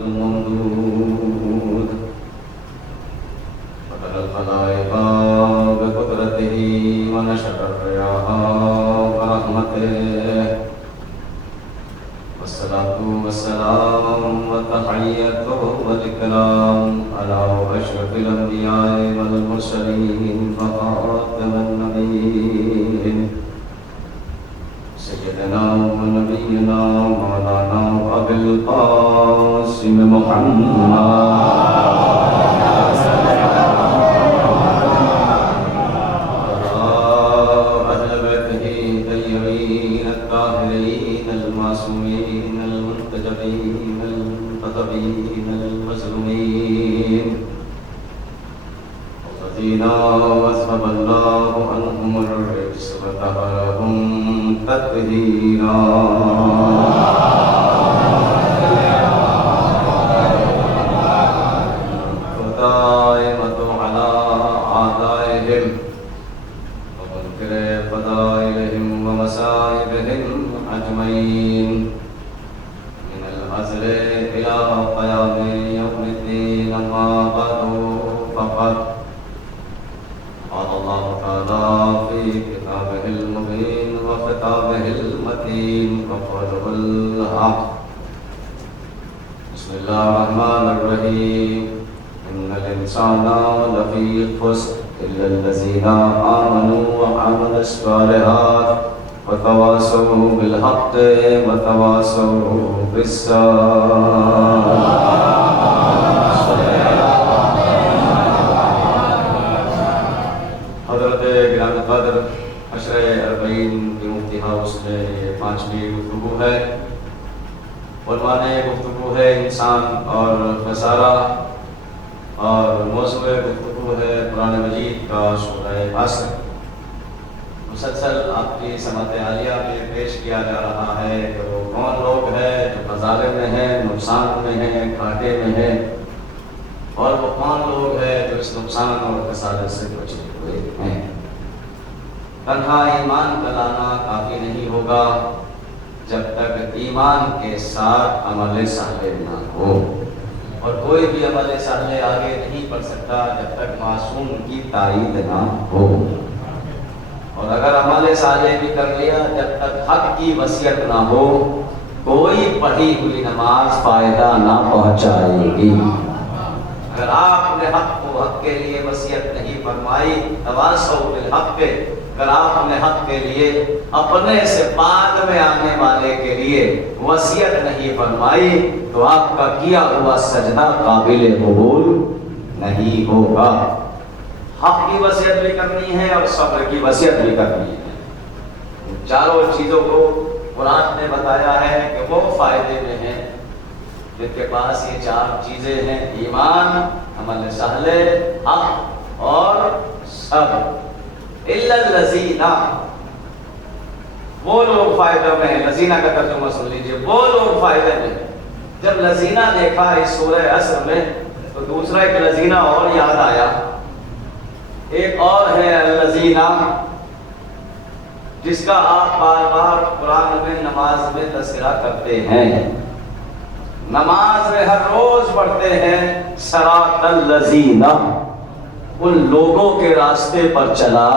الممدود فقد الخلائق بقدرته ونشر الرياح برحمته والصلاة والسلام والتحية والإكرام على أشرف الأنبياء والمرسلين وخاتم النبيين سيدنا ونبينا مولانا أبي القاسم محمد وَأَذْهَبَ اللَّهُ عَنْهُمُ الرِّجْسَ وَطَهَّرَهُمْ تَطْهِيرًا وَدَائِمَةٌ عَلَى أَعْدَائِهِمْ وَمُنْكِرِ فَضَائِلِهِمْ وَمَصَائِبِهِمْ أَجْمَعِينَ مِنَ الْأَزْلِ إِلَى قِيَامِ يَوْمِ الدِّينِ أَمَّا بَعْدُ فَقَدْ قال الله تعالى في كتابه المبين وخطابه المتين وقوله الحق بسم الله الرحمن الرحيم إن الإنسان لفي خسر إلا الذين آمنوا وعملوا الصالحات وتواصوا بالحق وتواصوا بالصبر. قدر عشرہ اربعین کی مفتی ہاؤس میں 5ویں گفتگو ہے. عنوان گفتگو ہے انسان اور خسارہ اور موضوع گفتگو ہے قرآن مجید کا سورہ عصر. مسلسل آپ کی سماعت عالیہ میں پیش کیا جا رہا ہے کہ وہ کون لوگ ہیں جو خسارے میں ہیں، نقصان میں ہیں، گھاٹے میں ہیں، اور وہ کون لوگ ہیں جو اس نقصان اور خسارے سے بچے ہوئے ہیں. تنہا ایمان کا لانا کافی نہیں ہوگا جب تک ایمان کے ساتھ عمل صالح نہ ہو، اور کوئی بھی عمل صالح آگے نہیں بڑھ سکتا جب تک معصوم کی تائید نہ ہو. اور اگر عمل صالح بھی کر لیا جب تک حق کی وصیت نہ ہو، کوئی پڑھی ہوئی نماز فائدہ نہ پہنچائے گی. اگر آپ نے حق کو حق کے لیے وصیت نہیں فرمائی، تواصوا بالحق، اگر آپ نے حق کے لیے اپنے سے بعد میں آنے والے کے لیے وصیت نہیں فرمائی، تو آپ کا کیا ہوا سجدہ قابل قبول نہیں ہوگا. حق کی وصیت بھی کرنی ہے اور صبر کی وصیت بھی کرنی ہے. چاروں چیزوں کو قرآن نے بتایا ہے کہ وہ فائدے میں ہیں جن کے پاس یہ 4 چیزیں ہیں: ایمان، عمل صالح، حق اور صبر. الا الذین، وہ لوگ فائدہ میں ہیں. لذینہ کا ترجمہ سن لیجئے، وہ لوگ فائدے میں ہیں. جب لذینہ دیکھا اس سورہ عصر میں تو دوسرا ایک لذینہ اور یاد آیا. ایک اور ہے الذینہ جس کا آپ بار بار قرآن میں نماز میں تذکرہ کرتے ہیں، نماز میں ہر روز پڑھتے ہیں. صراط الذین، ان لوگوں کے راستے پر چلا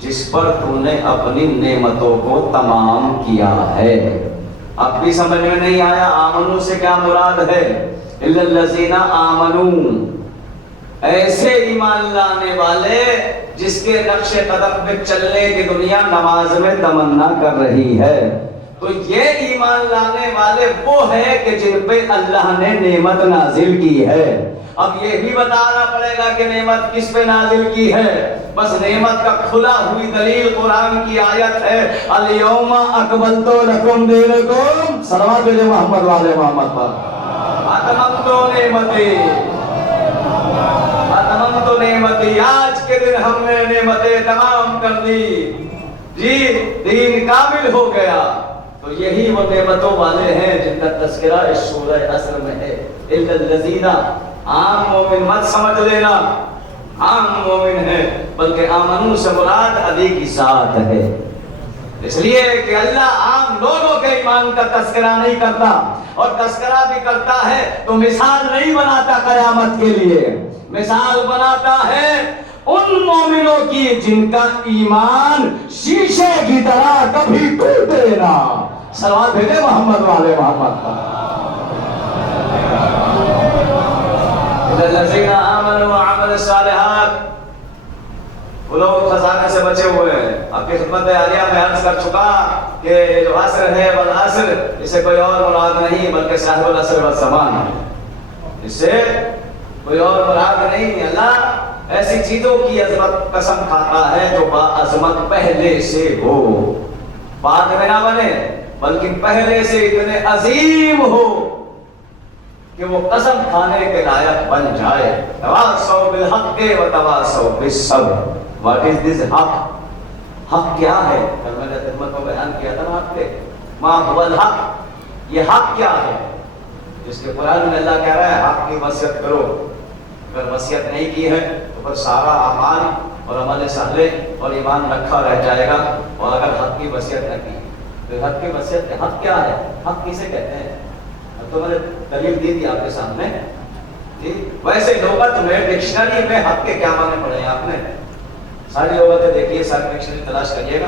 جس پر تو نے اپنی نعمتوں کو تمام کیا ہے. اب بھی سمجھ میں نہیں آیا آمنو سے کیا مراد ہے؟ الا الذین آمنو، ایسے ایمان لانے والے جس کے نقش قدم پہ چلنے کی دنیا نماز میں تمنا کر رہی ہے. تو یہ ایمان لانے والے وہ ہیں کہ جن پہ اللہ نے نعمت نازل کی ہے. اب یہ بھی بتانا پڑے گا کہ نعمت کس پہ نازل کی ہے. بس نعمت کا کھلا ہوئی دلیل قرآن کی آیت ہے الیوم اکملت لکم دینکم، صلوات بھیجے محمد والے محمد پر. اتممت نعمتی، اتممت نعمتی، آج کے دن ہم نے نعمتیں تمام کر دی. جی دین کامل ہو گیا. تو یہی وہ نعمتوں والے ہیں جن کا تذکرہ اس سورہ عصر میں ہے. الا الذین، عام مومن مت سمجھ لینا عام مومن ہے، بلکہ آمنو سے مراد علی کی ذات ہے. اس لیے کہ اللہ عام لوگوں کے ایمان کا تذکرہ نہیں کرتا، اور تذکرہ بھی کرتا ہے تو مثال نہیں بناتا قیامت کے لیے، مثال بناتا ہے ان مومنوں کی جن کا ایمان شیشے کی طرح کبھی ٹوٹے نہ۔ صلوات بھیجے محمد والے محمد کا۔ الذین آمنوا وعملوا الصالحات، وہ لوگ خزانے سے بچے ہوئے ہیں۔ آپ کی خدمت عالیہ میں عرض کر چکا کہ جو عصر ہے والعصر، اسے کوئی اور مراد نہیں بلکہ صاحب العصر والزمان ہے، اس سے کوئی اور مراد نہیں۔ اللہ ایسی چیزوں کی عظمت قسم کھاتا ہے جو با عظمت پہلے سے ہو، بعد میں نہ بنے بلکہ پہلے سے اتنے عظیم ہو کہ وہ قسم کھانے کے لائق بن جائے۔ تواصوا بالحق وتواصوا بالصبر۔ What is this حق؟ حق کیا ہے؟ کل میں نے خدمت کو بیان کیا تھا آپ کے، ما هو الحق، یہ حق کیا ہے؟ جس کے قرآن میں اللہ کہہ رہا ہے حق کی وصیت کرو، اگر وصیت نہیں کی ہے تو پھر سارا اعمال اور عمل صالح اور ایمان رکھا رہ جائے گا، اور اگر حق کی وصیت نہ کی تو حق کی وصیت کے حق کیا ہے؟ حق کسے کہتے ہیں؟ تو میں نے دلیل دی تھی آپ کے سامنے، ویسے لغت میں ڈکشنری میں حق کے کیا معنی پڑھے ہیں آپ نے؟ ساری لغتیں دیکھیے، ساری ڈکشنری تلاش کریے گا۔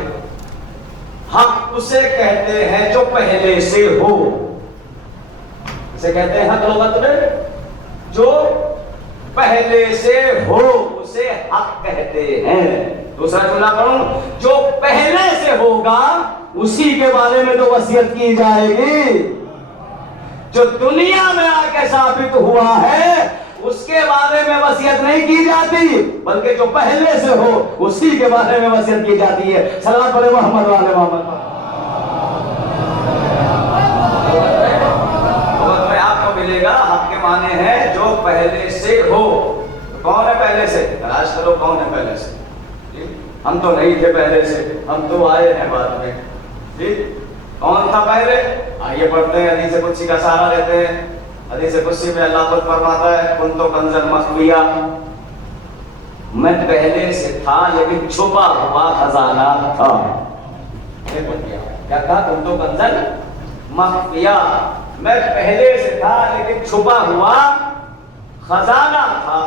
حق اسے کہتے ہیں جو پہلے سے ہو، اسے کہتے ہیں حق لغت میں جو پہلے سے ہو، اسے حق کہتے ہیں۔ دوسرا جملہ پڑھوں، جو پہلے سے ہوگا اسی کے بارے میں تو وصیت کی جائے گی۔ جو دنیا میں آ کے ثابت ہوا ہے اس کے بارے میں وصیت نہیں کی جاتی، بلکہ جو پہلے سے ہو اسی کے بارے میں وصیت کی جاتی ہے۔ صلوات پڑھیں محمد والے محمد۔ وقت میں آپ کو ملے گا حق کے معنی ہے جو پہلے سے ہو۔ کون ہے پہلے سے؟ تلاش کرو کون ہے پہلے سے۔ ہم تو نہیں تھے پہلے سے، ہم تو آئے ہیں بعد میں۔ کون تھا پہلے؟ آئیے پڑھتے ہیں، حدیث قدسی کا سہارا لیتے ہیں۔ حدیث قدسی میں اللہ خود فرماتا ہے کنت کنزا مخفیا، میں پہلے سے تھا لیکن چھپا ہوا خزانہ تھا۔ کیا کہا؟ کنت کنزا مخفیا، میں پہلے سے تھا لیکن چھپا ہوا خزانہ تھا۔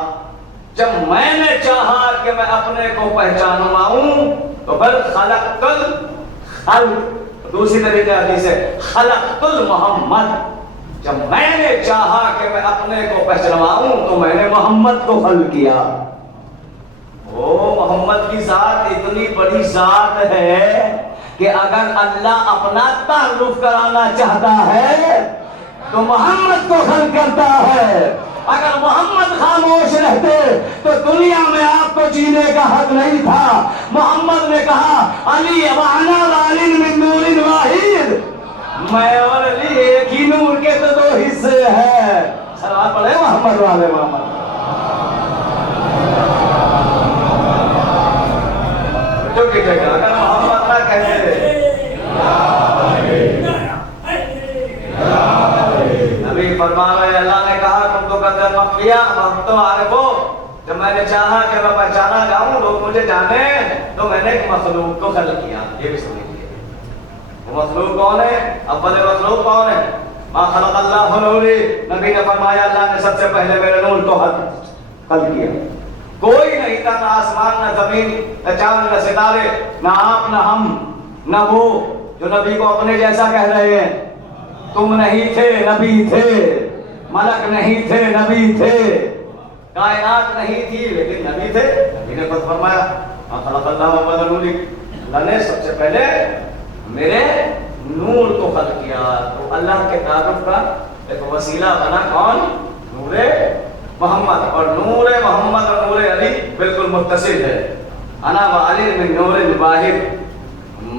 جب میں نے چاہا کہ میں اپنے کو پہچانواؤں تو پھر خلقت الخلق، دوسری طریقے حدیث ہے خلقت المحمد، جب میں نے چاہا کہ میں اپنے کو پہچانواؤں تو میں نے محمد کو خلق کیا۔ وہ محمد کی ذات اتنی بڑی ذات ہے کہ اگر اللہ اپنا تعارف کرانا چاہتا ہے تو محمد کو خلق کرتا ہے۔ اگر محمد خاموش رہتے تو دنیا میں آپ کو جینے کا حق نہیں تھا۔ محمد نے کہا علی وانا علی من نور واحد، میں اور علی ایک ہی نور کے تو دو حصے ہیں۔ صلوات پڑھیں محمد والے محمد۔ جو کہ اگر محمد نہ کہتے نبی فرما رہے اللہ نے کہا تم تو قدر مخفیہ ہم تو عارف ہو، جب میں نے چاہا کہ میں پہچانا جاؤں لوگ مجھے جانے تو میں نے ایک مخلوق کو خلق کیا۔ یہ بھی سنیں گے وہ مخلوق کون ہے؟ اول مخلوق کون ہے؟ ما خلق اللہ نوری، نبی نے فرمایا اللہ نے سب سے پہلے میرے نور کو خلق کیا۔ کوئی نہیں تھا، نہ آسمان نہ زمین نہ چاند نہ ستارے، نہ آپ نہ ہم نہ وہ جو نبی کو اپنے جیسا کہہ رہے ہیں۔ تم نہیں تھے نبی تھے، ملک نہیں تھے نبی تھے، کائنات نہیں تھی لیکن نبی تھے۔ نبی نے خود فرمایا خلق اللہ اول نوری، اللہ نے سب سے پہلے میرے نور کو خلق کیا۔ تو اللہ کے تعارف کا ایک وسیلہ بنا کون؟ نور محمد، اور نور محمد اور نور علی بالکل متصل ہے۔ انا و علی من نور واحد،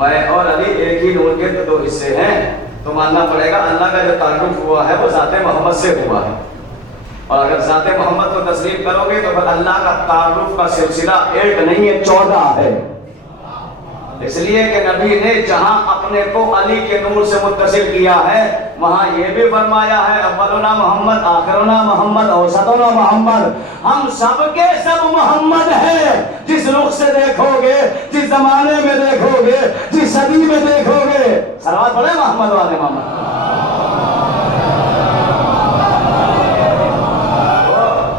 میں اور علی ایک ہی نور کے دو حصے ہیں۔ تو ماننا پڑے گا اللہ کا جو تعارف ہوا ہے وہ ذات محمد سے ہوا ہے، اور اگر ذات محمد کو تسلیم کرو گے تو پھر اللہ کا تعارف کا سلسلہ ایک نہیں ہے 14 ہے۔ اس لیے کہ نبی نے جہاں اپنے کو علی کے نور سے متصل کیا ہے وہاں یہ بھی فرمایا ہے اولنا محمد آخرنا محمد اوسطنا محمد، ہم سب کے سب محمد ہیں، جس رخ سے دیکھو گے، جس زمانے میں دیکھو گے، جس صدی میں دیکھو گے، صلوات پڑھیں محمد والے محمد۔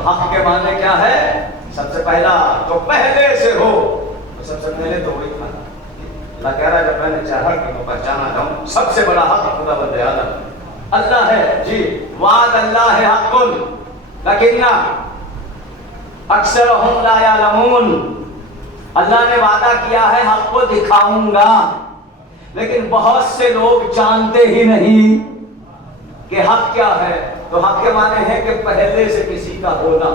حق کے معنی کیا ہے؟ سب سے پہلا جو پہلے سے ہو، سب سے پہلے تو وہی تھا۔ اللہ کہہ رہا ہے جب میں نے چاہا کہ میں پہچانا جاؤں، سب سے بڑا حق خدا بند آدم اللہ ہے۔ جی وعد اللہ ہے حق لیکن اکثرهم لا یعلمون، اللہ نے وعدہ کیا ہے حق کو دکھاؤں گا، لیکن بہت سے لوگ جانتے ہی نہیں کہ حق کیا ہے۔ تو حق کے معنی ہے کہ پہلے سے کسی کا ہونا۔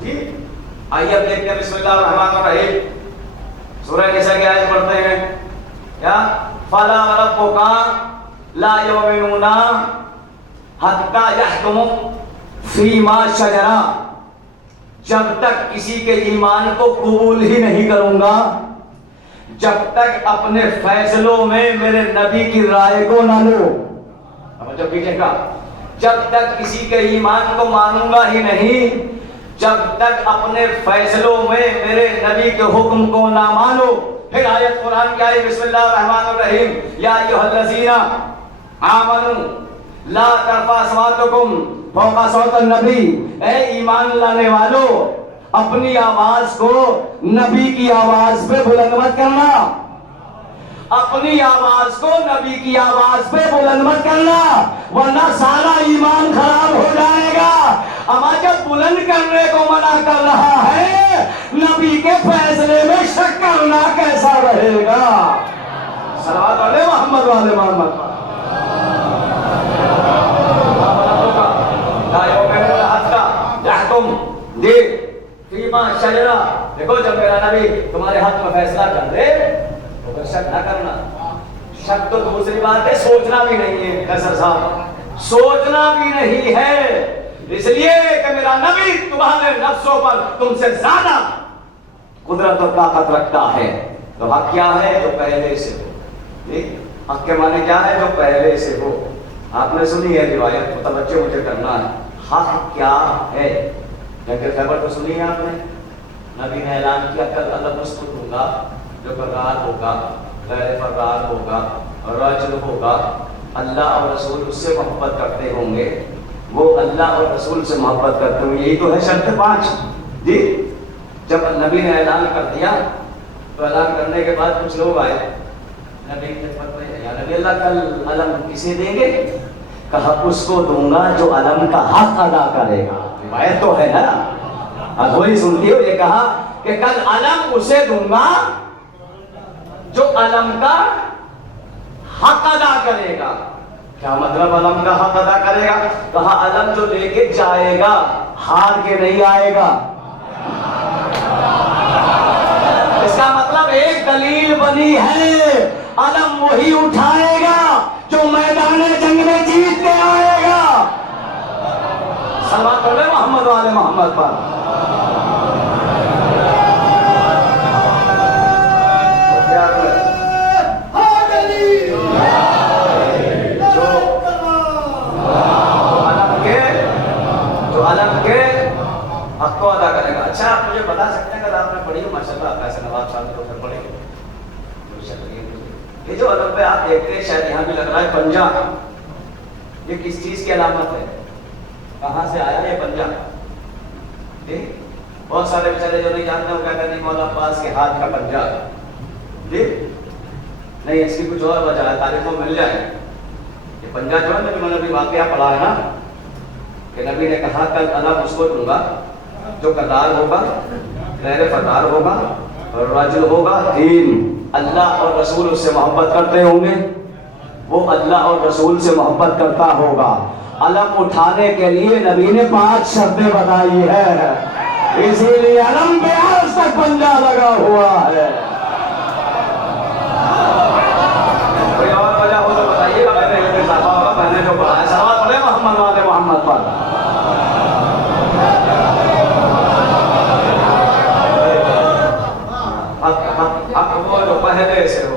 جی آئیے اب دیکھتے ہیں، بسم اللہ الرحمن الرحیم، سورہ نساء کی آیت پڑھتے ہیں کیا؟ فَلَا رَبُّكَ لَا يُؤْمِنُونَ حَتَّى يَحْكُمُوا فِي مَا شَجَرَ، جب تک کسی کے ایمان کو قبول ہی نہیں کروں گا جب تک اپنے فیصلوں میں میرے نبی کی رائے کو نہ لو۔ اب جب کہے گا جب تک کسی کے ایمان کو مانوں گا ہی نہیں، جب تک اپنے فیصلوں میں میرے نبی کے حکم کو نہ مانو۔ پھر آیت قرآن کی آئی بسم اللہ الرحمن الرحیم، یا ایھا الذین آمنوا لا ترفعوا اصواتکم فوق صوت النبی، اے ایمان لانے والو اپنی آواز کو نبی کی آواز پہ بلند مت کرنا، اپنی آواز کو نبی کی آواز پہ بلند مت کرنا ورنہ سارا ایمان خراب ہو جائے گا۔ اما جب بلند کرنے کو منع کر رہا ہے نبی کے فیصلے میں شک کرنا کیسا رہے گا؟ صلوات علی محمد والے محمد۔ دیکھو جب میرا نبی تمہارے حق میں فیصلہ کر دے تو پھر شک نہ کرنا۔ شک تو دوسری بات ہے، سوچنا بھی نہیں ہے، قیصر صاحب سوچنا بھی نہیں ہے، اس لیے کہ میرا نبی تمہارے نفسوں پر تم سے زیادہ قدرت اور طاقت رکھتا ہے۔ تو حق کیا ہے؟ جو پہلے سے ہو۔ حق کے معنی کیا ہے؟ جو پہلے سے ہو۔ آپ نے سنی ہے روایت، متوجہ مجھے کرنا ہے، حق کیا ہے؟ لیکن خبر تو سنی ہے آپ نے، نبی نے اعلان کیا کل اللہ مستقل ہوگا، جو فرار ہوگا، غیر فرار ہوگا، راجل ہوگا، اللہ اور رسول اس سے محبت کرتے ہوں گے، وہ اللہ اور رسول سے محبت کرتے ہوں گے، یہی تو ہے شرط 5۔ جی جب نبی نے اعلان کر دیا تو اعلان کرنے کے بعد کچھ لوگ آئے نبی کی خدمت میں، یا نبی اللہ کل علم کسے دیں گے؟ کہا اس کو دوں گا جو علم کا حق ادا کرے گا۔ روایت تو ہے نا، وہی سنتی ہو، یہ کہا کہ کل علم اسے دوں گا جو علم کا حق ادا کرے گا۔ کیا مطلب علم کا حق ادا کرے گا؟ کہا علم جو لے کے جائے گا ہار کے نہیں آئے گا۔ اس کا مطلب ایک دلیل بنی ہے، علم وہی اٹھائے گا جو میدان جنگ میں جیت کے آئے گا۔ صلوات علی محمد والے محمد پر۔ حق کو ادا کرے گا۔ اچھا آپ مجھے بتا سکتے ہیں، اگر آپ نے پڑھی ہو ماشاءاللہ ایسے نواب صاحب تو پھر پڑھیں گے، یہ جو علم پہ آپ دیکھتے ہیں شاید یہاں بھی لگ رہا ہے پنجہ، یہ کس چیز کی علامت ہے؟ کہاں سے آیا یہ پنجہ؟ بہت سارے بیچارے جو نہیں جانتے وہ کہتے ہیں نہیں مولا عباس کے ہاتھ کا پنجہ، نہیں اس کی کچھ اور وجہ ہے، تاریخ کو مل جائے۔ یہ پنجہ جو ہے نبی میں نے بھی واقعہ پڑھا ہے نا کہ نبی نے کہا کل علم اس کو دوں گا جو قدار ہوگا، غیر فدار ہوگا، اور راجل ہوگا، دین اللہ اور رسول اس سے محبت کرتے ہوں گے، وہ اللہ اور رسول سے محبت کرتا ہوگا۔ علم اٹھانے کے لیے نبی نے 5 شرطیں بتائی ہے، اسی لیے علم پہ آج تک پنجہ لگا ہوا ہے۔ کوئی اور وجہ ہو تو بتائیے گا، میں نے اضافہ ہوگا، میں نے جو پڑھا ہے۔ صلوات علی محمد والے محمد پر۔ حق وہ جو پہلے سے ہو،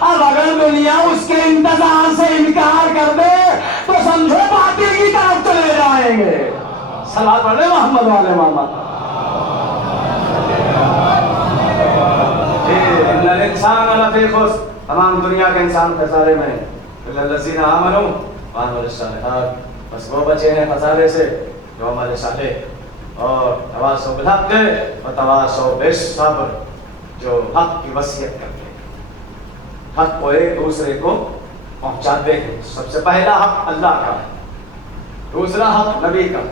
اب اگر دنیا اس کے انتظار سے انکار کر دے تو سمجھو باطل کی طرف چلے جائیں گے. صلوات پڑھ لیں محمد والے محمد. الانسان لفی خسر، تمام دنیا کے انسان خسارے میں، الا الذین آمنوا وعملوا الصالحات، بس وہ بچے ہیں خسارے سے جو عمل صالح اور تواصوا بالحق وتواصوا بالصبر، جو حق کی وصیت کرتے ہیں، حق کو ایک دوسرے کو پہنچاتے ہیں. سب سے پہلا حق اللہ کا ہے، دوسرا حق نبی کا،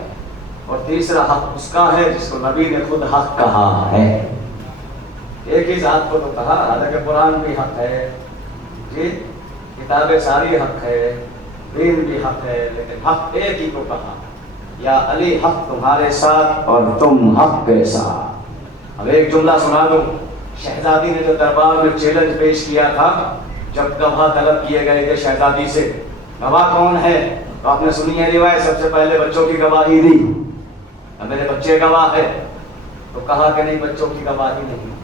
اور تیسرا حق اس کا ہے جس کو نبی نے خود حق کہا ہے. ایک ہی ذات کو تو کہا، حالانکہ قرآن بھی حق ہے، جی کتابیں ساری حق ہے، دین بھی حق ہے، لیکن حق ایک ہی کو کہا، یا علی حق تمہارے ساتھ اور تم حق کے ساتھ. اب ایک جملہ سنا دوں. شہزادی نے جو دربار میں چیلنج پیش کیا تھا جب گواہ طلب کیے گئے تھے شہزادی سے، گواہ کون ہے؟ تو آپ نے سنی ہے روایت، سب سے پہلے بچوں کی گواہی دی. اب میرے بچے گواہ ہے، تو کہا کہ نہیں بچوں کی گواہی نہیں.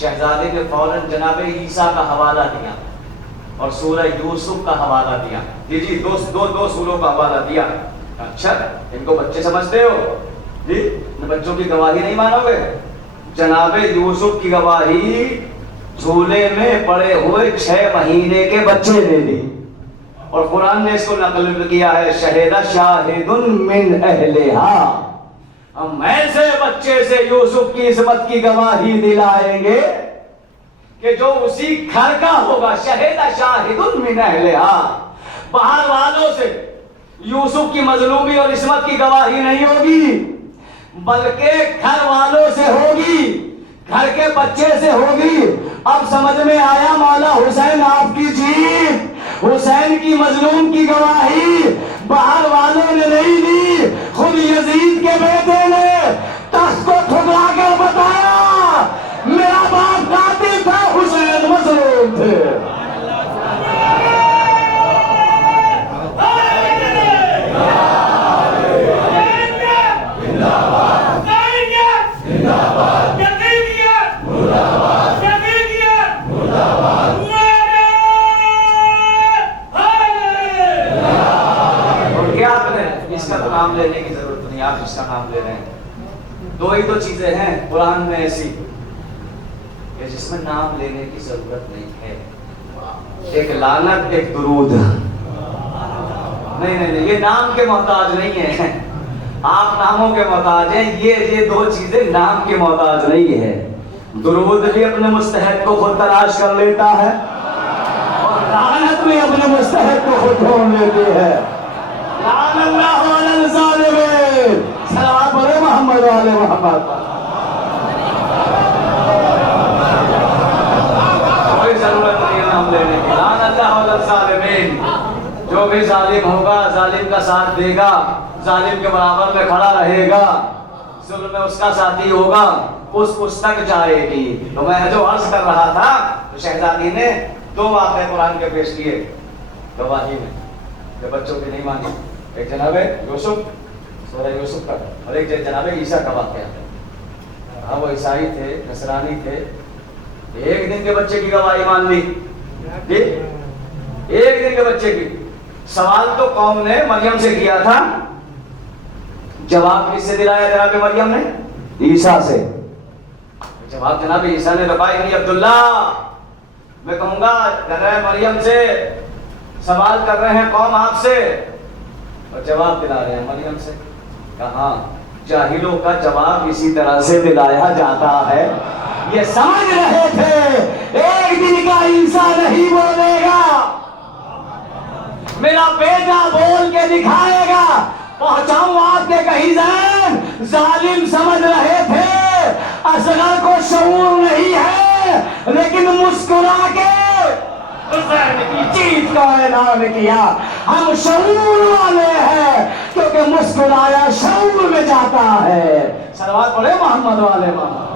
شہزادے نے فوراً جناب عیسیٰ کا حوالہ دیا اور سورہ یوسف کا حوالہ دیا. جی دو سوروں کا حوالہ دیا. اچھا ان کو بچے سمجھتے ہو؟ جی بچوں کی گواہی نہیں مانو گے؟ جناب یوسف کی گواہی جھولے میں پڑے ہوئے 6 مہینے کے بچے نے دی، اور قرآن نے اس کو نقل کیا ہے شہید شاہد من اہلہا. ہم ایسے بچے سے یوسف کی عصمت کی گواہی دلائیں گے کہ جو اسی گھر کا ہوگا. شہید شاہد من اہلہا، باہر والوں سے یوسف کی مظلومی اور عصمت کی گواہی نہیں ہوگی، بلکہ گھر والوں سے ہوگی، گھر کے بچے سے ہوگی. اب سمجھ میں آیا مولا حسین آپ کی جیت. حسین کی مظلوم کی گواہی باہر والوں نے نہیں دی، خود یزید کے بیٹے نے تخت کو ٹھکرا کر بتایا میرا باپ قاتل تھا، حسین مظلوم تھے. نام لینے کی ضرورت نہیں، آپ اس کا نام لے رہے ہیں. 2 ہی تو چیزیں ہیں قرآن میں ایسی کہ جس میں نام لینے کی ضرورت نہیں ہے، ایک لعنت، ایک درود. نہیں یہ نام کے محتاج نہیں ہے، آپ ناموں کے محتاج ہیں. یہ 2 چیزیں نام کے محتاج نہیں ہے. درود بھی اپنے مستحق کو خود تلاش کر لیتا ہے، اور لعنت بھی اپنے مستحق کو خود ڈھونڈ لیتی ہے. لعن اللہ علی الظالمین. صلوات پڑھیں محمد والے محمد. کوئی ضرورت نہیں ہے نام لینے کی. لعن اللہ علی الظالمین. جو بھی ظالم ہوگا، ظالم کا ساتھ دے گا، ظالم کے برابر میں کھڑا رہے گا، ظلم میں اس کا ساتھی ہوگا، اس تک جائے گی. تو میں جو عرض کر رہا تھا، تو شہزادی نے 2 واقعے قرآن کے پیش کیے گواہی میں جو بچوں کی نہیں مانی. ایک جناب یوسف، سورہ یوسف کا، اور ایک جناب عیسیٰ کا واقعہ. ہاں وہ عیسائی تھے، نصرانی تھے، 1 دن کے بچے کی گواہی مان لی. 1 دن کے بچے کی. سوال تو قوم نے مریم سے کیا تھا، جواب کس سے دلایا جناب مریم نے؟ عیسیٰ سے. جواب جناب عیسیٰ نے ربائی نہیں عبداللہ، میں کہوں گا جناب مریم سے سوال کر رہے ہیں قوم آپ سے، اور جواب دلا رہے ہیں مریم سے. کہاں جاہلوں کا جواب اسی طرح سے دلایا جاتا ہے. یہ سمجھ رہے تھے 1 دن کا عیسیٰ نہیں بولے گا، میرا بیٹا بول کے دکھائے گا. پہنچاؤں آپ کے کہیں ذہن. ظالم سمجھ رہے تھے اصغر کو شعور نہیں ہے، لیکن مسکرا کے جیت کا اعلان کیا. ہم شعور والے ہیں کیونکہ مسکرایا شعور میں جاتا ہے. صلوات پڑھے محمد والے محمد.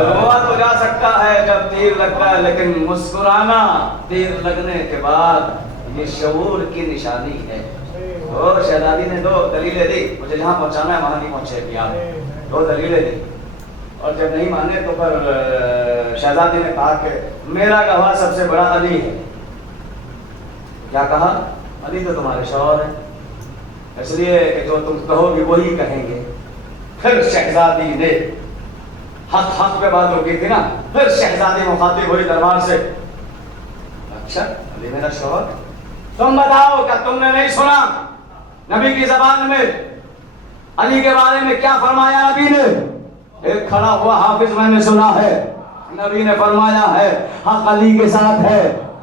رویا تو جا سکتا ہے جب تیر لگتا ہے، لیکن مسکرانا تیر لگنے کے بعد یہ شعور کی نشانی ہے. اور شہزادی نے 2 دلیلیں دی، مجھے جہاں پہنچانا ہے وہاں نہیں پہنچے گی. آپ 2 دلیلیں دی. اور جب نہیں مانے تو پھر شہزادی نے کہا کہ میرا گواہ سب سے بڑا علی ہے. کیا کہا؟ علی تو تمہارے شوہر ہیں، اس لیے کہ جو تم کہو گے وہی کہیں گے. پھر شہزادی نے حق پہ بات ہوگی تھی نا، پھر شہزادی مخاطب ہوئی دربار سے، اچھا علی میرا شوہر، تم بتاؤ کیا تم نے نہیں سنا نبی کی زبان میں علی کے بارے میں کیا فرمایا نبی نے؟ ایک کھڑا ہوا حافظ میں نے سنا ہے، نبی نے فرمایا ہے حق علی کے ساتھ ہے،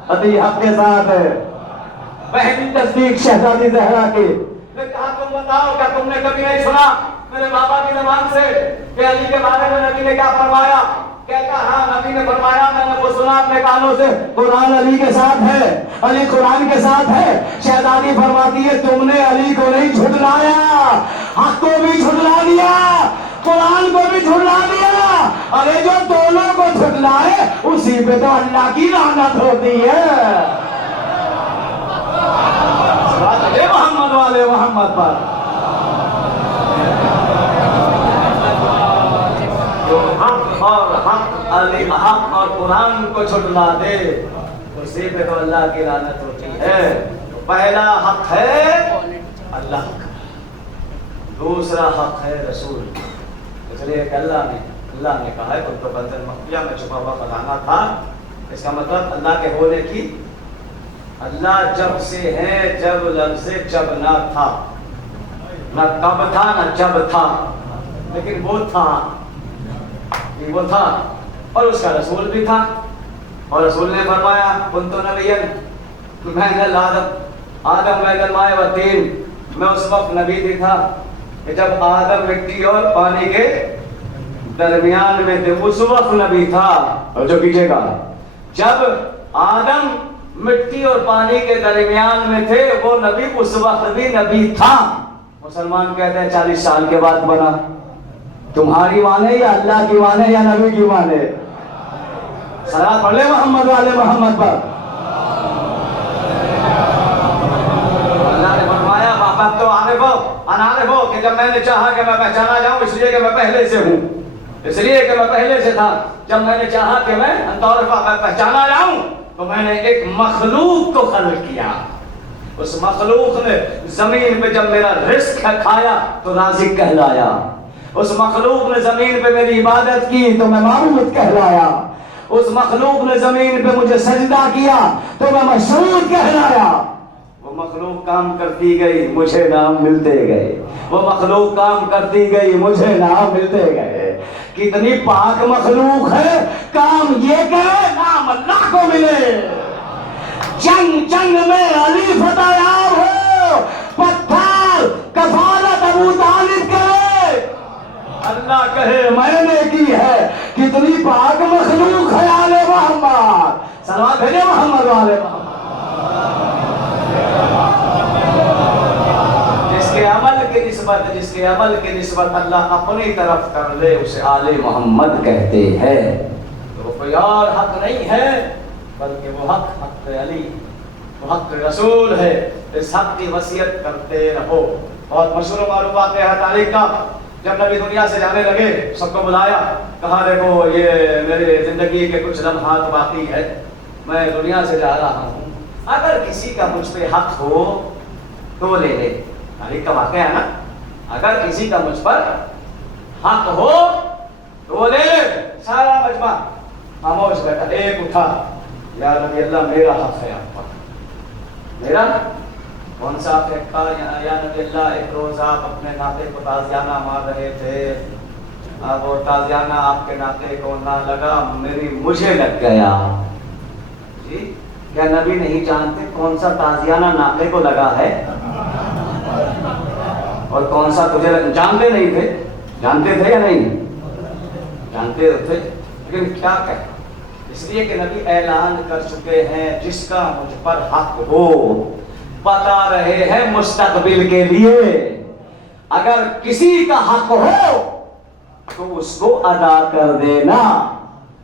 علی حق کے ساتھ ہے. پہلی تصدیق شہزادی زہرا کی. میں کہا تم بتاؤ کیا تم نے کبھی نہیں سنا میرے بابا کی زبان سے کہ علی کے بارے میں نبی نے کیا فرمایا؟ کہتا ہاں نبی نے فرمایا، میں نے وہ سنا اپنے کانوں سے، قرآن علی کے ساتھ ہے، علی قرآن کے ساتھ ہے. شہزادی فرماتی ہے تم نے علی کو نہیں جھٹلایا، حق کو بھی جھٹلا دیا، قرآن کو بھی جھٹلا دیا. ارے جو دونوں کو جھٹلائے اسی پہ تو اللہ کی لعنت ہوتی ہے. محمد والے محمد پر جو حق اور حق علی حق اور قرآن کو جھٹلا دے اسی پہ تو اللہ کی لعنت ہوتی ہے. پہلا حق ہے اللہ کا، دوسرا حق ہے رسول. اس لیے کہ اللہ نے کہا ہے تم تو کنز مخفیہ میں چھپا ہوا خزانہ تھا. اس کا مطلب اللہ کے ہونے کی، اللہ جب سے ہے، جب لفظ جب نہ تھا، نہ کب تھا نہ جب تھا، لیکن وہ تھا، وہ تھا. اور اس کا رسول بھی تھا، اور رسول نے فرمایا کنت نبیا من آدم من الماء والطین. میں اس وقت نبی بھی تھا کہ جب آدم مٹی اور پانی کے درمیان میں تھے، اس وقت نبی تھا. اور جو کیجیے گا جب آدم مٹی اور پانی کے درمیان میں تھے وہ نبی اس وقت بھی نبی تھا. مسلمان کہتے ہیں 40 سال کے بعد بنا. تمہاری مانے یا اللہ کی مانے یا نبی کی مانے؟ صلوات پڑھ لے محمد والے محمد پر. اللہ نے فرمایا محبت تو عارف ہو کہ جب میں نے چاہا کہ میں پہچانا جاؤں اس لیے کہ میں پہلے سے ہوں، اس لیے کہ میں پہلے سے تھا. جب میں نے چاہا کہ میں پہچانا جاؤں تو میں نے ایک مخلوق کو خلق کیا. اس مخلوق نے زمین پہ جب میرا رزق کھایا تو رازق کہلایا. اس مخلوق نے زمین پہ میری عبادت کی تو میں معبود کہلایا. اس مخلوق نے زمین پہ مجھے سجدہ کیا تو میں مشہور کہلایا. وہ مخلوق کام کرتی گئی مجھے نام ملتے گئے، وہ مخلوق کام کرتی گئی مجھے نام ملتے گئے. کتنی پاک مخلوق ہے، کام یہ کرے نام اللہ کو ملے. جنگ میں علی فتح یاب ہو، پتھر کفالت ابو طالب کرے، اللہ کہے میں نے کی ہے. کتنی پاک مخلوق ہے آل محمد. صلوات بھیجے محمد والے محمد. جس کے عمل کی نسبت اللہ اپنی طرف کر لے اسے آل محمد کہتے ہیں. تو کوئی اور حق نہیں ہے بلکہ وہ حق علی، وہ حق رسول ہے. اس حق کی وصیت کرتے رہو. بہت مشہور و معروف واقعہ ہے تاریخ کا. جب نبی دنیا سے جانے لگے سب کو بلایا، کہا دیکھو یہ میرے زندگی کے کچھ لمحات باقی ہے، میں دنیا سے جا رہا ہوں، اگر کسی کا مجھ پہ حق ہو تو لے لے. تاریخ کا واقعہ ہے نا، اگر کسی کا مجھ پر حق ہو تو وہ لے لے. سارا مجمع خاموش بیٹھا. ایک اٹھا، یا نبی اللہ میرا حق ہے آپ پر. میرا کون سا آپ کا؟ یا نبی اللہ ایک روز آپ اپنے ناطے کو تازیانہ مار رہے تھے، اب وہ تازیانہ آپ کے ناطے کو نہ لگا، مجھے لگ گیا. جی کیا نبی نہیں جانتے کون سا تازیانہ ناطے کو لگا ہے اور کون سا تجھے جانتے نہیں تھے؟ جانتے تھے یا نہیں جانتے تھے، لیکن کیا کہے؟ اس لیے کہ نبی اعلان کر چکے ہیں جس کا مجھ پر حق ہو، بتا رہے ہیں مستقبل کے لیے. اگر کسی کا حق ہو تو اس کو ادا کر دینا،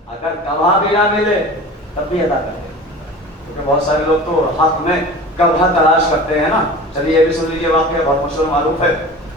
اگر گواہ بھی نہ ملے تب بھی ادا کر دینا. کیونکہ بہت سارے لوگ تو حق میں گواہ تلاش کرتے ہیں نا. چلیے یہ بھی سن لیجیے، واقعہ بہت مشہور معروف ہے.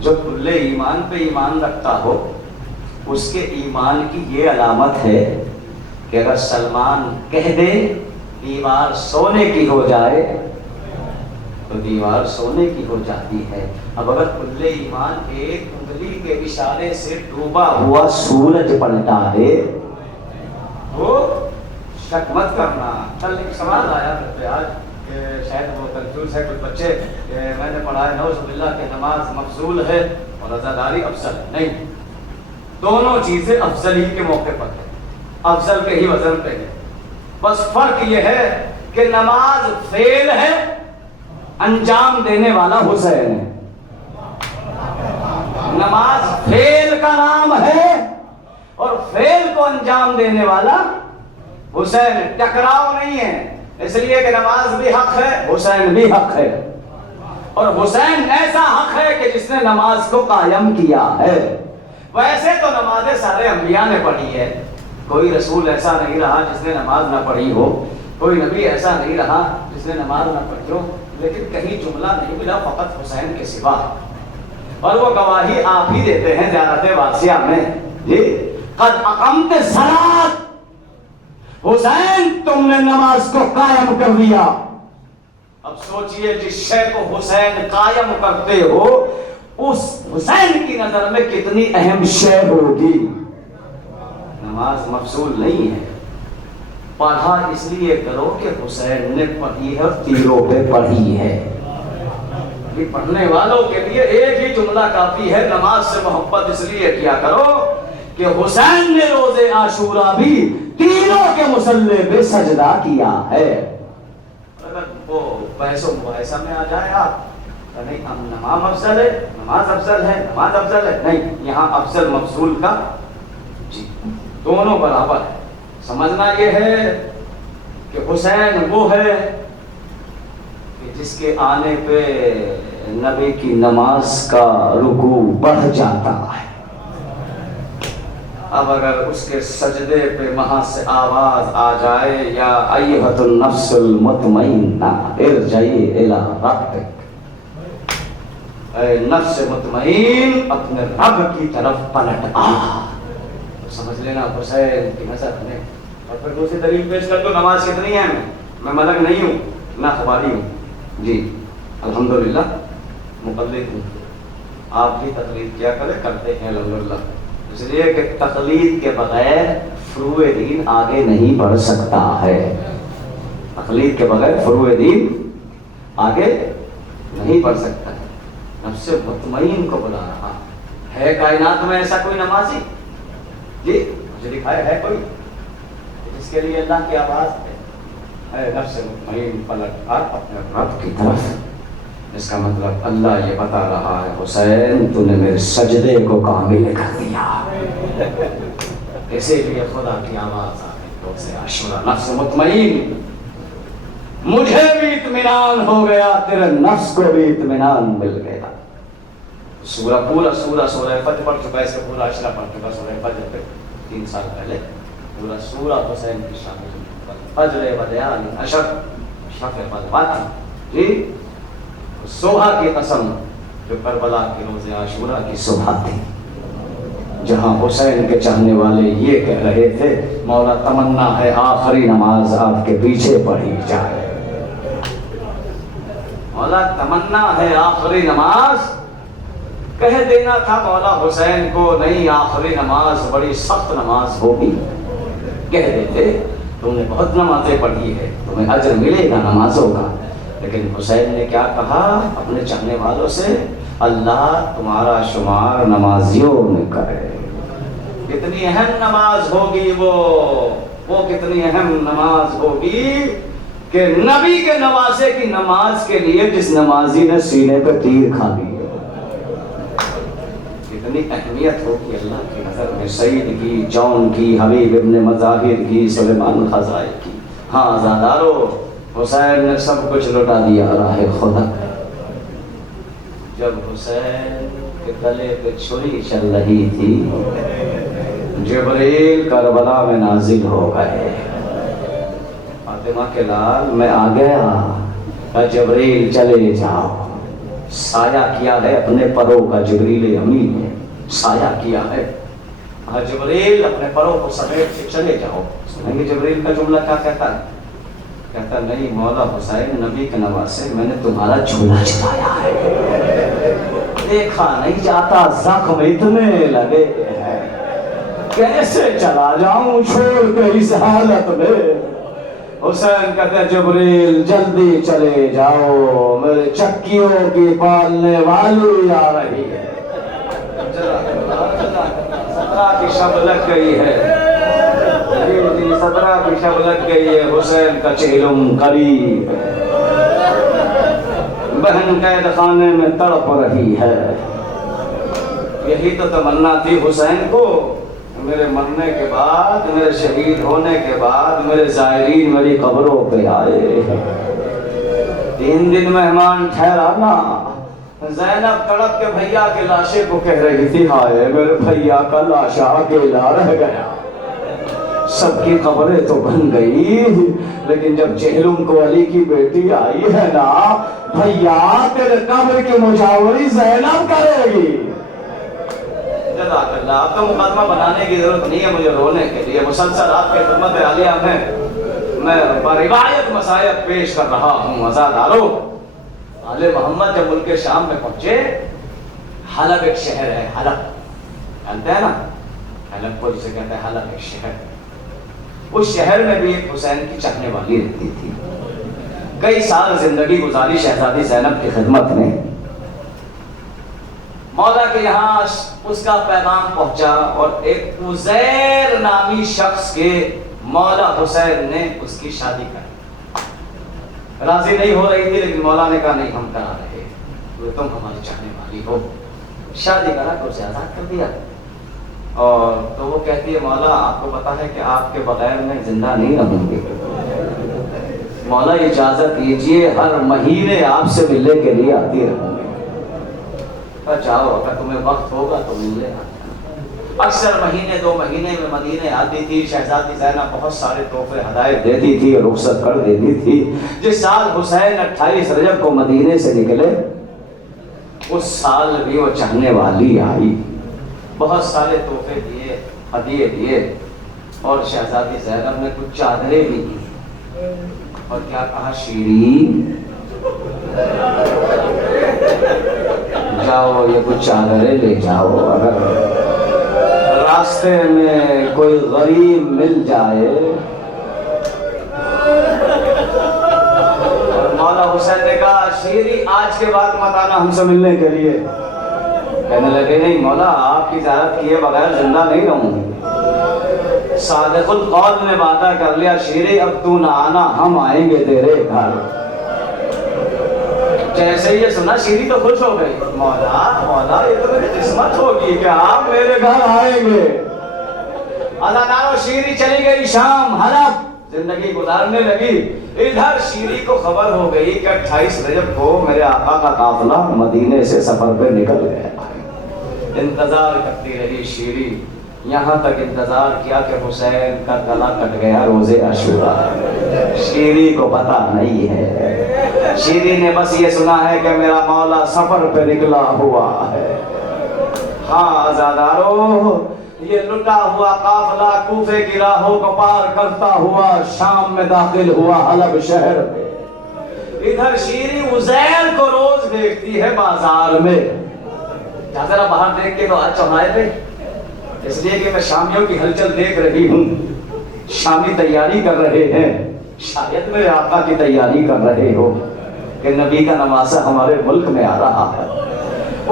جو کل ایمان پہ ایمان رکھتا ہو اس کے ایمان کی یہ علامت ہے کہ اگر سلمان کہہ دے دیوار سونے کی ہو جائے تو دیوار سونے کی ہو جاتی ہے. اب اگر کل ایمان ایک انگلی کے اشارے سے ڈوبا ہوا سورج پلٹا دے تو شک مت کرنا. کل ایک سوال آیا پہ آج کہ شاید وہ کنفیوز ہے کچھ بچے میں نے پڑھا ہے نعوذ باللہ کہ نماز مفضول ہے اور رضاداری افضل ہے. نہیں، دونوں چیزیں افضل ہی کے موقع پر ہے، افضل کے ہی وزن پہ ہے. بس فرق یہ ہے کہ نماز فعل ہے، انجام دینے والا حسین ہے. نماز فعل کا نام ہے اور فعل کو انجام دینے والا حسین ہے. ٹکراؤ نہیں ہے، اس لیے کہ نماز بھی حق ہے، حسین بھی حق ہے. اور حسین ایسا حق ہے کہ جس نے نماز کو قائم کیا ہے. ویسے تو نمازیں سارے انبیاء نے پڑھی ہے، کوئی رسول ایسا نہیں رہا جس نے نماز نہ پڑھی ہو، کوئی نبی ایسا نہیں رہا جس نے نماز نہ پڑھی ہو، لیکن کہیں جملہ نہیں ملا فقط حسین کے سوا. اور وہ گواہی آپ ہی دیتے ہیں زیارت واسعہ میں، جی قد اقمت الصلاۃ، حسین تم نے نماز کو قائم کر دیا. اب سوچئے جس شے کو حسین قائم کرتے ہو اس حسین کی نظر میں کتنی اہم شے ہوگی. نماز مفضول نہیں ہے، پڑھا اس لیے کرو کہ حسین نے پڑھی ہے اور تیروں پہ پڑھی ہے. پڑھنے والوں کے لیے ایک ہی جملہ کافی ہے، نماز سے محبت اس لیے کیا کرو کہ حسین نے روز عاشورہ بھی تیروں کے مصلی پہ سجدہ کیا ہے. اگر وہ بحث و مباحثہ میں آ جائے آپ نہیں ہم نماز افضل ہے، نماز افضل ہے، نماز افضل ہے، نہیں، یہاں افضل مفضول کا جی دونوں برابر ہے. سمجھنا یہ ہے کہ حسین وہ ہے کہ جس کے آنے پہ نبی کی نماز کا رکوع بڑھ جاتا ہے. اب اگر اس کے سجدے پہ وہاں سے آواز آ جائے یا ایھۃ النفس المطمئنہ ارجعی الی ربک، اے نفس مطمئن اپنے رب کی طرف پلٹ آ، سمجھ لینا حسین کی نظر میں. اور پھر دوسری دلیل پیش کر دو نماز کتنی ہے. میں ملک نہیں ہوں نہ اخباری ہوں، جی الحمدللہ مقلد ہوں. آپ بھی تقلید کیا کرتے ہیں الحمدللہ، اس لیے کہ تقلید کے بغیر فروع دین آگے نہیں بڑھ سکتا ہے. تقلید کے بغیر فروع دین آگے نہیں بڑھ سکتا ہے. نفس مطمئن کو بلا رہا ہے. کائنات میں ایسا کوئی نمازی جی مجھے دکھائے ہے کوئی جس کے لیے اللہ کی آواز ہے اے نفس مطمئن پلٹ آ اپنے رب کی طرف. اس کا مطلب اللہ یہ بتا رہا ہے حسین تو نے میرے سجدے کو کامل کر دیا. اسی لیے خدا کی آواز آ گئی روز عاشورہ نفس مطمئن، مجھے بھی اطمینان ہو گیا، تیرے نفس کو بھی اطمینان مل گیا. سورہ پورا سورہ فجر پڑھ چکا ہے، اس کا پورا عشرہ پڑھ چکا سورہ فجر پہ 3 سال پہلے. پورا سورہ حسین کی شامل فجر بدیان عشر شفع بدواتی جی صبح کی قسم جو کربلا کی روز عاشورہ کی صبح تھی، جہاں حسین کے چاہنے والے یہ کہہ رہے تھے مولا تمنا ہے آخری نماز آپ کے پیچھے پڑھی جائے. مولا تمنا ہے آخری نماز، کہہ دینا تھا مولا حسین کو نہیں آخری نماز بڑی سخت نماز ہوگی. کہہ دیتے تم نے بہت نمازیں پڑھی ہے، تمہیں اجر ملے گا نمازوں کا. لیکن حسین نے کیا کہا اپنے چاہنے والوں سے، اللہ تمہارا شمار نمازیوں میں کرے. کتنی اہم نماز ہوگی وہ کتنی اہم نماز ہوگی کہ نبی کے نواسے کی نماز کے لیے جس نمازی نے سینے پہ تیر کھا دی، کتنی اہمیت ہوگی اللہ کی نظر میں. سعید کی، جون کی، حبیب ابن مظاہر کی، سلیمان خزائی کی. ہاں زادارو حسین نے سب کچھ لوٹا دیا راہ خدا. جب حسین کے گلے پہ چھری چل رہی تھی جبریل کربلا میں نازل ہو گئے. فاطمہ کے لال میں آ گیا، جبریل چلے جاؤ. سایہ کیا ہے اپنے پروں کا جبریل امین نے، سایہ کیا ہے۔ جبریل اپنے پروں کو سمیٹ کے چلے جاؤ۔ سنیں گے جبریل کا جملہ کیا کہتا ہے؟ کہتا نہیں مولا حسین نبی کے نواسے میں نے تمہارا جھولا چلایا ہے، دیکھا نہیں جاتا زخم اتنے لگے ہیں، کیسے چلا جاؤں چھوڑ کے اس حالت میں۔ حسین کہتے جبریل جلدی چلے جاؤ، میرے چکیوں کی پالنے والی آ رہی ہے۔ سترہ کی شب لگ گئی ہے، 17 کی شب لگ گئی ہے، حسین کا چہلم قریب ہے، بہن قید خانے میں تڑپ رہی ہے۔ یہی تو تمنا تھی حسین کو، میرے مرنے کے بعد، میرے شہید ہونے کے بعد میرے زائرین میری قبروں پہ آئے، 3 دن مہمان ٹھہرانا۔ زینب تڑپ کے بھیا کے لاشے کو کہہ رہی تھی ہائے میرے بھیا کا لاشا اکیلا رہ گیا۔ سب کی قبریں تو بن گئی، لیکن جب چہلم کو علی کی بیٹی آئی ہے نا، بھیا تیرے قبر کی مجاوری زینب کرے گی۔ جزاک اللہ، اب تو مقدمہ بنانے کی ضرورت نہیں ہے مجھے رونے کے لیے، مسلسل آپ کے خدمت عالیہ میں روایت مسائب پیش کر رہا ہوں۔ عزادارو، آل محمد جب ملک شام میں پہنچے، حلب ایک شہر ہے، حلب جانتے ہیں نا، حلب کو جسے کہتے ہیں حلب ایک شہر، اس شہر میں بھی ایک حسین کی چاہنے والی رہتی تھی، کئی سال زندگی گزاری شہزادی زینب کی خدمت میں۔ مولا کے یہاں اس کا پیغام پہنچا اور ایک عزیر نامی شخص کے مولا حسین نے اس کی شادی کر، راضی نہیں ہو رہی تھی لیکن مولا نے کہا نہیں ہم کرا رہے، تم ہماری چاہنے والی ہو، شادی کرا تو اسے آزاد کر دیا۔ اور تو وہ کہتی ہے مولا آپ کو پتا ہے کہ آپ کے بغیر میں زندہ نہیں رہوں گی، مولا اجازت دیجیے ہر مہینے آپ سے ملنے کے لیے آتی رہوں گی، جاؤ اگر تمہیں وقت ہوگا تو مل لینا۔ اکثر مہینے 2 مہینے میں مدینے آتی تھی، شہزادی زینب بہت سارے تحفے ہدایت دیتی تھی، رخصت کر دیتی تھی۔ جس سال حسین 28 رجب کو مدینے سے نکلے، اس سال بھی وہ چاہنے والی آئی، بہت سارے تحفے دیے، ہدیے دیے، اور شہزادی زینب نے کچھ چادریں بھی دی، اور کیا کہا شیرین جاؤ یہ کچھ چادریں لے جاؤ، اگر راستے میں کوئی غریب مل جائے۔ اور مولا حسین نے کہا شیری آج کے بعد مت آنا ہم سے ملنے کے لیے، کہنے لگے نہیں مولا آپ کی زیارت کیے بغیر زندہ نہیں رہوں گی۔ صادق القول نے وعدہ کر لیا شیری اب تو نہ آنا ہم آئیں گے تیرے گھر۔ جیسے یہ سنا شیری تو خوش ہو گئی، مولا مولا یہ تو میری قسمت ہوگی کہ آپ میرے گھر آئیں گے۔ عزادارو شیری چلی گئی شام، حلب زندگی گزارنے لگی۔ ادھر شیری کو خبر ہو گئی کہ 28 رجب کو میرے آقا کا قافلہ مدینے سے سفر پہ نکل گیا۔ انتظار کرتی رہی شیری، یہاں تک انتظار کیا کہ حسین کا گلا کٹ گیا روزے عاشورا۔ شیری کو پتا نہیں ہے، شیری نے بس یہ سنا ہے کہ میرا مولا سفر پہ نکلا ہوا ہے۔ ہاں عزادارو، یہ لٹا ہوا قافلہ کوفے کی راہوں کو پار کرتا ہوا شام میں داخل ہوا حلب شہر میں۔ ادھر شیری عزیر کو روز دیکھتی ہے بازار میں، ذرا باہر دیکھ کے تو آج چوراہے پہ، اس لیے کہ میں شامیوں کی ہلچل دیکھ رہی ہوں، شامی تیاری کر رہے ہیں، شاید میرے آقا کی تیاری کر رہے ہو کہ نبی کا نواسہ ہمارے ملک میں آ رہا ہے۔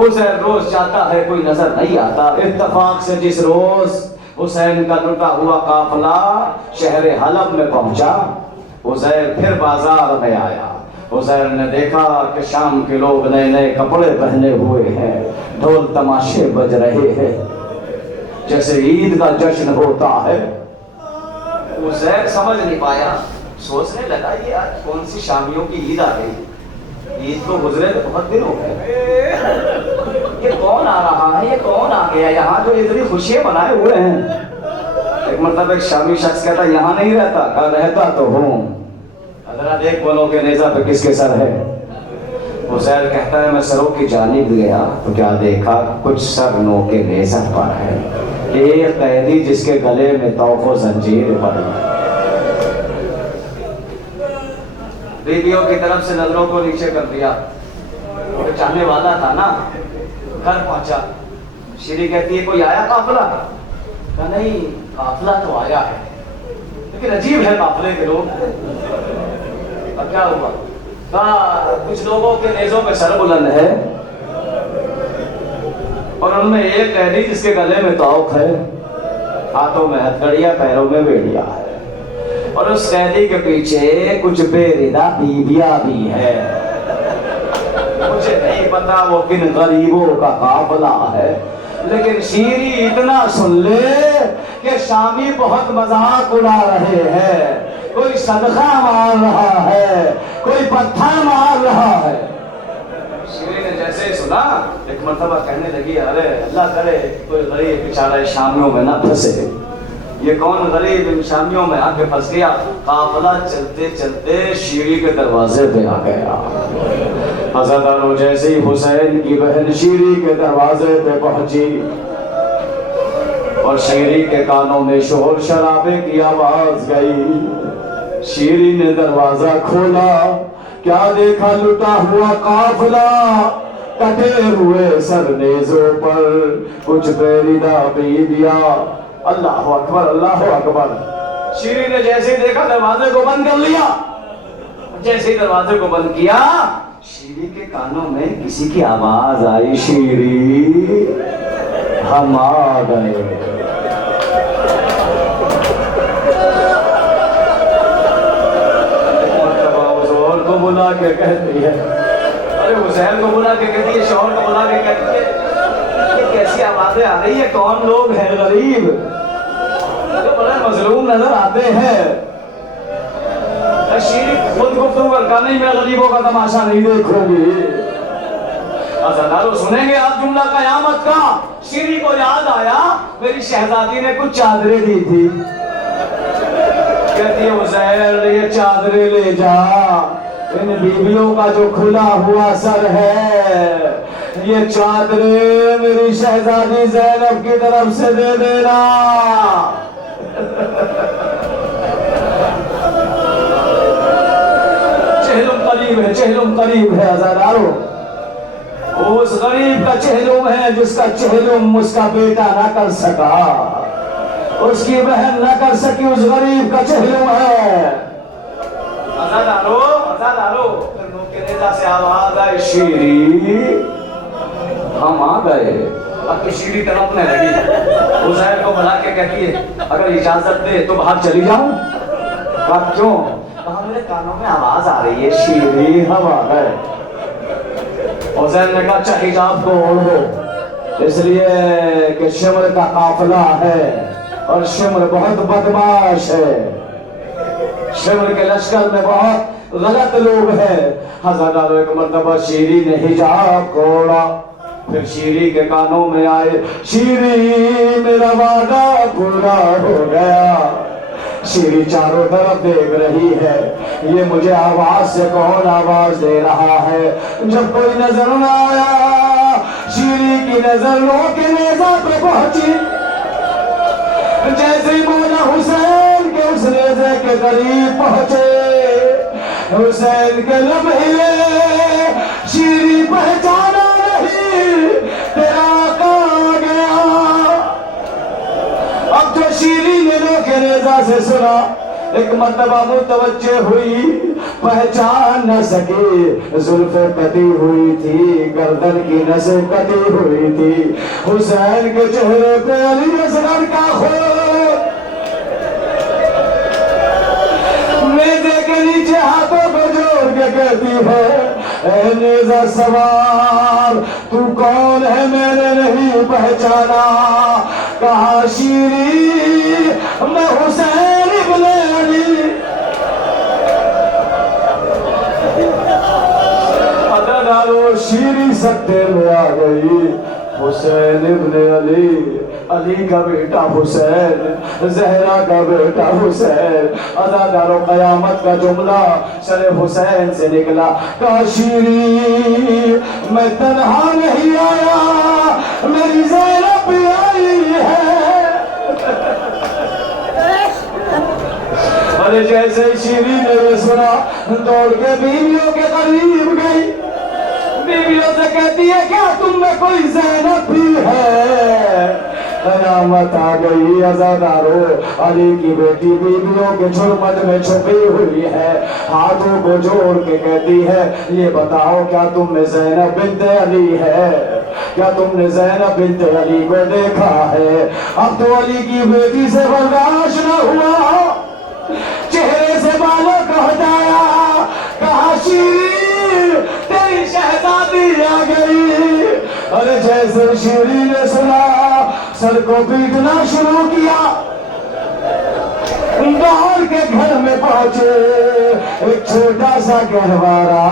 عزیر روز جاتا ہے کوئی نظر نہیں آتا۔ اتفاق سے جس روز حسین کا لٹا ہوا قافلہ شہر حلب میں پہنچا، عزیر پھر بازار میں آیا۔ عزیر نے دیکھا کہ شام کے لوگ نئے نئے کپڑے پہنے ہوئے ہیں، ڈھول تماشے بج رہے ہیں، جیسے عید کا جشن ہوتا ہے۔ عزیر سمجھ نہیں پایا، سوچنے لگا یہ آج کون سی شامیوں کی عید آ گئی، عید کو گزرے تو بہت دن ہو گئے، یہ کون آ رہا ہے، یہ کون آ گیا یہاں جو اتنی خوشیاں منائے ہوئے ہیں۔ ایک مرتبہ ایک شامی شخص کہتا یہاں نہیں رہتا، کہا رہتا تو ہوں، ذرا دیکھ بولو کہ نیزہ پہ کس کے سر ہے۔ حسین کہتا ہے میں سروں کی جانب گیا تو کیا دیکھا کچھ سر نو کے نیزہ پر ہے، ایک قیدی جس کے گلے میں طوق و زنجیر پڑی۔ بیویوں کی طرف سے نظروں کو نیچے کر دیا، وہ چاہنے والا تھا نا، گھر پہنچا، شیری کہتی ہے کوئی آیا قافلہ؟ کہا نہیں قافلہ تو آیا ہے لیکن عجیب ہے قافلے کے لوگ۔ اب کیا ہوا؟ کہا کچھ لوگوں کے نیزوں پہ سر بلند ہے اور ان میں ایک قیدی جس کے گلے میں طوق ہے، ہاتھوں میں ہتھکڑیاں، پیروں میں بیڑیاں ہے، اور اس قیدی کے پیچھے کچھ بے ردا بیویاں بھی ہے۔ مجھے نہیں پتا وہ کن غریبوں کا قافلہ ہے، لیکن شیری اتنا سن لے کہ شامی بہت مذاق اڑا رہے ہیں، کوئی صدقہ مار رہا ہے، کوئی پتھر مار رہا ہے۔ شیری نے جیسے ہی سنا ایک مرتبہ کہنے لگی ارے اللہ کرے کوئی غریب بیچارہ شامیوں میں نہ پھنسے، یہ کون غریب ان شامیوں میں آ کے پھنس گیا۔ قافلہ چلتے چلتے شیری کے دروازے پہ آ گیا۔ حضرت عنہ جیسے ہی حسین کی بہن شیری کے دروازے پہ پہنچی اور شیری کے کانوں میں شور شرابے کی آواز گئی، شیری نے دروازہ کھولا، کیا دیکھا لٹا ہوا قافلہ، کٹے ہوئے سر نیزوں پر کچھ بیریدہ بیویاں۔ اللہ اکبر اللہ اکبر۔ شیری نے جیسے ہی دیکھا دروازے کو بند کر لیا، جیسے ہی دروازے کو بند کیا شیری کے کانوں میں کسی کی آواز آئی، شیری ہم آ گئے۔ حضور کو بلا کے کہتی ہے، ارے حسین کو بلا کے کہتی ہے، شوہر کو بلا کے کہتی ہے یہ کیسی آوازیں آ رہی ہے، کون لوگ ہیں غریب جو بڑے مظلوم نظر آتے ہیں۔ شیری خود گفتگو کرتا نہیں میں غریبوں کا تماشا نہیں دیکھوں گی۔ عزادارو سنیں گے آپ جملہ قیامت کا۔ شیری کو یاد آیا میری شہزادی نے کچھ چادریں دی تھی، کہتی ہے حسین یہ چادریں لے جا، ان بیویوں کا جو کھلا ہوا سر ہے یہ چادریں میری شہزادی زینب کی طرف سے دے دینا۔ چہلم قریب ہے عزادارو، اس غریب کا چہلم ہے جس کا چہلم اس کا بیٹا نہ کر سکا، اس کی بہن نہ کر سکی، اس غریب کا چہلم ہے۔ عزادارو کے نیزہ سے آواز آئی، شیری ہم آ گئے۔ اب تو شیری تڑپنے لگی، حسین کو بلا کے کہتی ہے اگر اجازت دے تو باہر چلی جاؤں۔ کہا کیوں؟ کہا میرے کانوں میں آواز آ رہی ہے شیری ہم آ گئے۔ حسین نے کہا اچھا حجاب کو اوڑھو، اس لیے کہ شمر کا قافلہ ہے اور شمر بہت بدماش ہے، شمر کے لشکر میں بہت غلط لوگ ہیں۔ حضرت ایک مرتبہ شیری نے حجاب کو اوڑھا، پھر شیری کے کانوں میں آئے، شیری میرا وعدہ پورا ہو گیا۔ شیری چاروں طرف دیکھ رہی ہے، یہ مجھے آواز سے کون آواز دے رہا ہے؟ جب کوئی نظر نہ آیا شیری کی نظر نو کے نیزہ پہ پہنچی، جیسے ہی مولا حسین کے اس نیزے کے قریب پہنچے، حسین کے لب ہلے، شیری پہچانا نہیں تیرا آقا آ گیا۔ اب جو شیری نے نو کے نیزہ سے سنا ایک مرتبہ متوجہ ہوئی، پہچان نہ سکی، زلفیں کٹی ہوئی تھی، گردن کی نسیں کٹی ہوئی تھی، حسین کے چہرے پہ علی اصغر کا خون، نیزے کے نیچے ہاتھوں کو جوڑ کے کہتی ہے اے نیزہ سوار تو کون ہے میں نے نہیں پہچانا۔ کہا شیری میں حسین ابن علی۔ شیری سکتے میں آ گئی، حسین ابن علی علی کا بیٹا حسین، زہرا کا بیٹا حسین۔ عزادارو قیامت کا جملہ سر حسین سے نکلا، کہا شیری میں تنہا نہیں آیا، میری زینب بھی آئی ہے۔ اور جیسے شیری نے یہ سنا دوڑ کے بیویوں کے قریب گئی، بیویوں سے کہتی ہے کیا تم میں کوئی زینب بھی ہے؟ قیامت آ گئی۔ عزادارو علی کی بیٹی بیویوں کے جھرمٹ میں چھپی ہوئی ہے، ہاتھوں کو جوڑ کے کہتی ہے یہ بتاؤ کیا تم میں زینب بنت علی ہے؟ کیا تم نے زینب بنت علی کو دیکھا ہے؟ اب تو علی کی بیٹی سے برداشت نہ ہوا، چہرے سے بالوں کو ہٹایا، کہا شیری تیری شہزادی آ گئی۔ اور جیسے شیری نے سنا سر کو پیٹنا شروع کیا، دوڑ کے گھر میں پہنچے، ایک چھوٹا سا گہوارہ،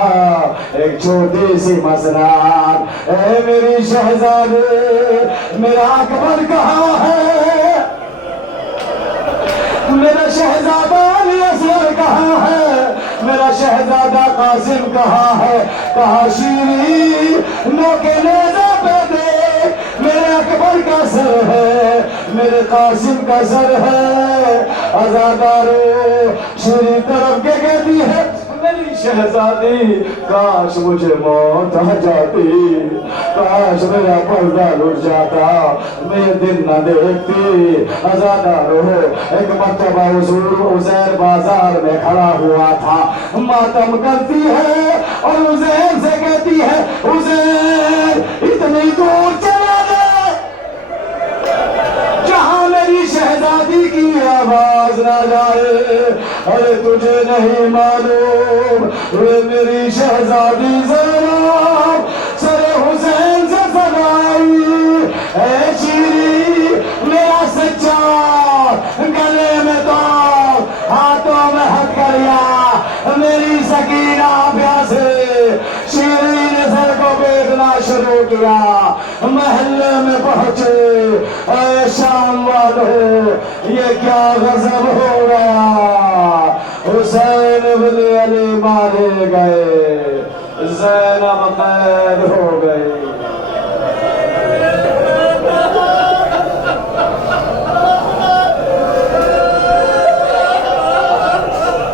ایک چھوٹی سی مسناد، اے میری شہزادی میرا اکبر کہاں ہے؟ میرا شہزادہ علی اصغر کہاں ہے؟ میرا شہزادہ قاسم کہاں ہے؟ کہا شیری نوکے نیزہ پہ دیکھ، میرے اکبر کا سر ہے، میرے قاسم کا سر ہے۔ عزادارو شیری طرف کے کہتی ہے میری شہزادی کاش مجھے موت آ جاتی، کاش میرا پردہ لٹ جاتا، میں یہ دن نہ دیکھتی۔ عزادارو ایک مرتبہ حضور عزیر بازار میں کھڑا ہوا تھا، ماتم کرتی ہے اور عزیر سے کہتی ہے عزیر اتنی دور چلا دے جہاں میری شہزادی کی آواز نہ جائے۔ ارے تجھے نہیں معلوم میری شہزادی زینب سر حسین سے سگائی، اے شیری میرا سچا گلے میں تو ہاتھوں میں ہتھکڑیاں، میری سکینہ پیاسے۔ شیری نے سر کو بیٹھنا شروع کیا، محلے میں پہنچے، اے شام والو یہ کیا غضب ہو گیا، حسین بن علی مارے گئے، زینب قید ہو گئی۔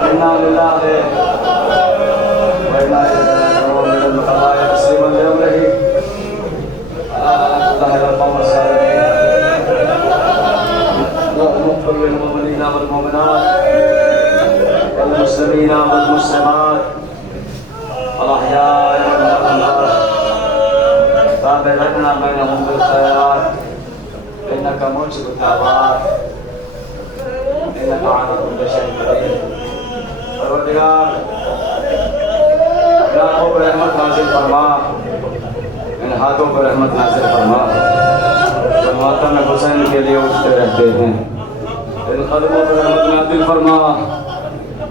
انا للہ و انا الیہ راجعون من الخطايا تسليما لامره الله القوم الصالحين المغفر للمؤمنين والمؤمنات والمسلمين والمسلمات الاحياء والاموات تابع لنا بينهم بالخيرات انك موجب التوبات انك على كل شيء قدير۔ پروردگار ان آنکھوں پر رحمت نازل فرما، ان ہاتھوں پر رحمت نازل فرما، جو ماتم حسین کے لیے اٹھتے رہتے ہیں، ان قدموں پر رحمت نازل فرما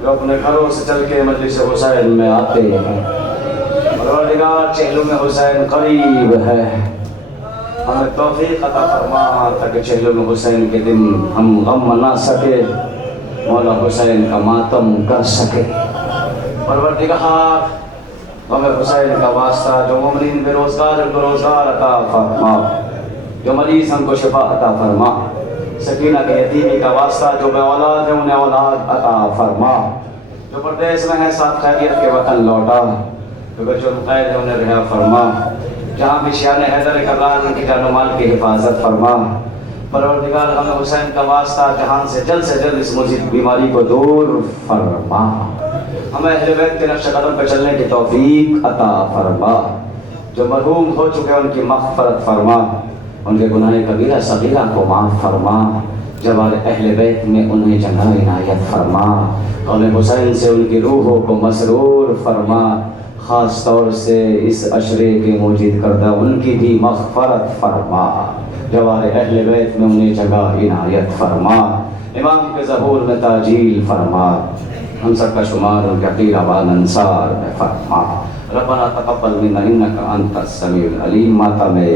جو اپنے گھروں سے چل کے مجلس حسین میں آتے ہیں۔ پروردگار چہلم حسین قریب ہے، ہمیں توفیق عطا فرما تاکہ چہلم حسین کے دن ہم غم منا سکے، مولا حسین کا ماتم کر سکے۔ پروردگار غم حسین کا واسطہ جو مومنین بے روزگار کو روزگار عطا فرما، جو مریض ہم کو شفا عطا فرما، سکینہ کے یتیمی کا واسطہ جو بے اولاد ہے انہیں اولاد عطا فرما، جو پردیس میں ہے ساتھ خیریت کے وطن لوٹا، جو جرم قید ہے انہیں رہا فرما، جہاں بھی شیان حیدر کرار ان کی جان و مال کی حفاظت فرما۔ پروردگار غم حسین کا واسطہ جہان سے جلد اس مزید بیماری کو دور فرما، ہمیں اہل بیت کے نقش قدم پہ چلنے کی توفیق عطا فرما، جو مرحوم ہو چکے ان کی مغفرت فرما، ان کے گناہ کبیرہ صغیرہ کو معاف فرما، جوار اہل بیت میں انہیں جگہ عنایت فرما، غم حسین سے ان کی روحوں کو مسرور فرما، خاص طور سے اس عشرے کے موجود کردہ ان کی بھی مغفرت فرما، جوار اہل بیت میں انہیں جگہ عنایت فرما، امام کے ظہور میں تاجیل فرما، ہم سب کا شمار ان کے قیربان انصار میں فرما۔ ربنا تقبل منا انک انت السمیع العلیم۔ ماتا میں